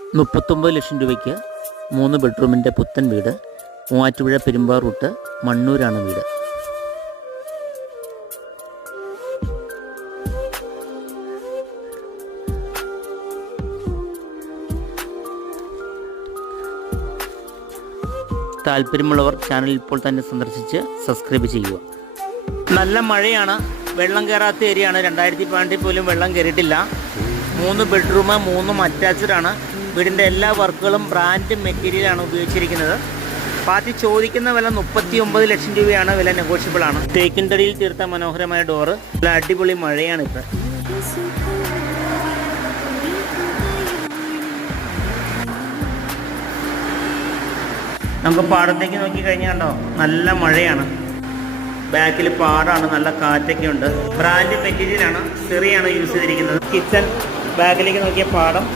39 ലക്ഷം രൂപയ്ക്ക് 3 ബെഡ്റൂമിൻ്റെ പുത്തൻ വീട്. മൂവാറ്റുപുഴ പെരുമ്പാവൂർ റൂട്ട്, മണ്ണൂരാണ് വീട്. താല്പര്യമുള്ളവർ ചാനൽ ഇപ്പോൾ തന്നെ സന്ദർശിച്ച് സബ്സ്ക്രൈബ് ചെയ്യുക. നല്ല മഴയാണ്, വെള്ളം കയറാത്ത ഏരിയയാണ്. 2012 പോലും വെള്ളം കയറിയിട്ടില്ല. 3 ബെഡ്റൂം, 3 അറ്റാച്ച്ഡ് ആണ്. വീടിൻ്റെ എല്ലാ വർക്കുകളും ബ്രാൻഡ് മെറ്റീരിയലാണ് ഉപയോഗിച്ചിരിക്കുന്നത്. പാർട്ടി ചോദിക്കുന്ന വില 39 ലക്ഷം രൂപയാണ്. വില നെഗോഷ്യബിൾ ആണ്. തേക്കിൻ തടിയിൽ തീർത്ത മനോഹരമായ ഡോറ്. നല്ല അടിപൊളി മഴയാണ് ഇപ്പോൾ. നമുക്ക് പാടത്തേക്ക് നോക്കി കഴിഞ്ഞാൽ കണ്ടോ, നല്ല മഴയാണ്. ബാക്കിൽ പാടാണ്, നല്ല കാറ്റൊക്കെ ഉണ്ട്. ബ്രാൻഡ് മെറ്റീരിയലാണ്, ചെറിയാണ് യൂസ് ചെയ്തിരിക്കുന്നത്. കിച്ചൺ ബാക്കിലേക്ക് നോക്കിയ പാടം.